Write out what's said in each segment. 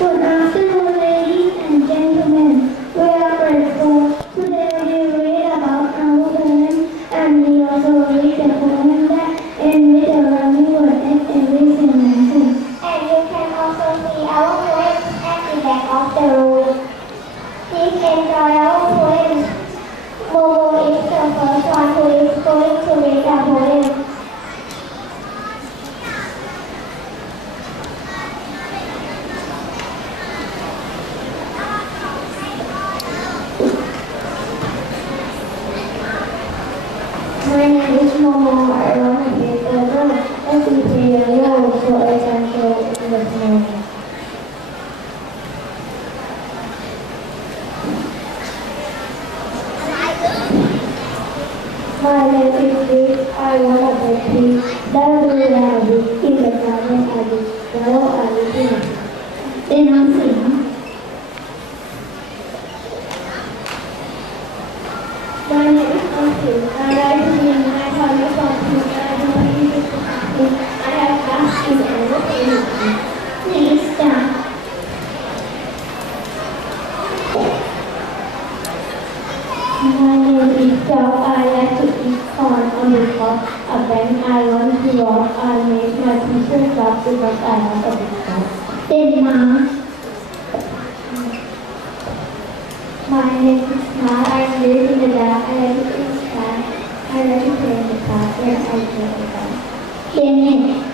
我呢 My name is I'm one of the My name is Joe. I like to eat corn on the top. And then I want to walk, I make my teacher laugh because I have a big car. Denmark. My name is Ma. I live in the dark. I like to eat sky. I like to play in the park. Yes, I play in the park. Denmark.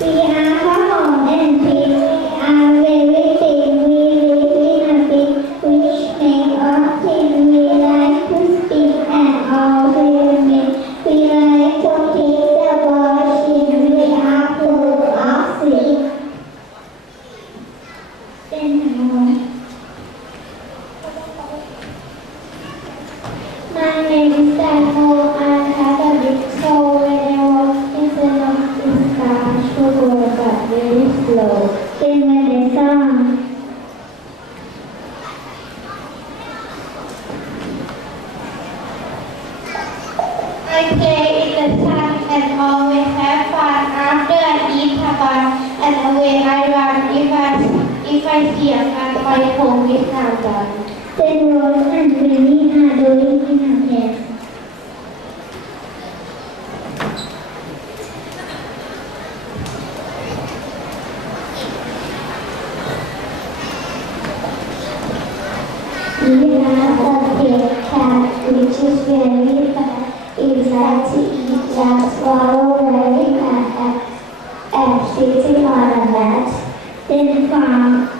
对呀 play in the sun and always have fun. After I eat taban and away I run. If I, if I see a gun, my home is now done. Then Rose and Granny are doing in a pair. เวลาตัดเสียงจากวิชิเชียน to eat and swallow very bad and sitting on a. Then from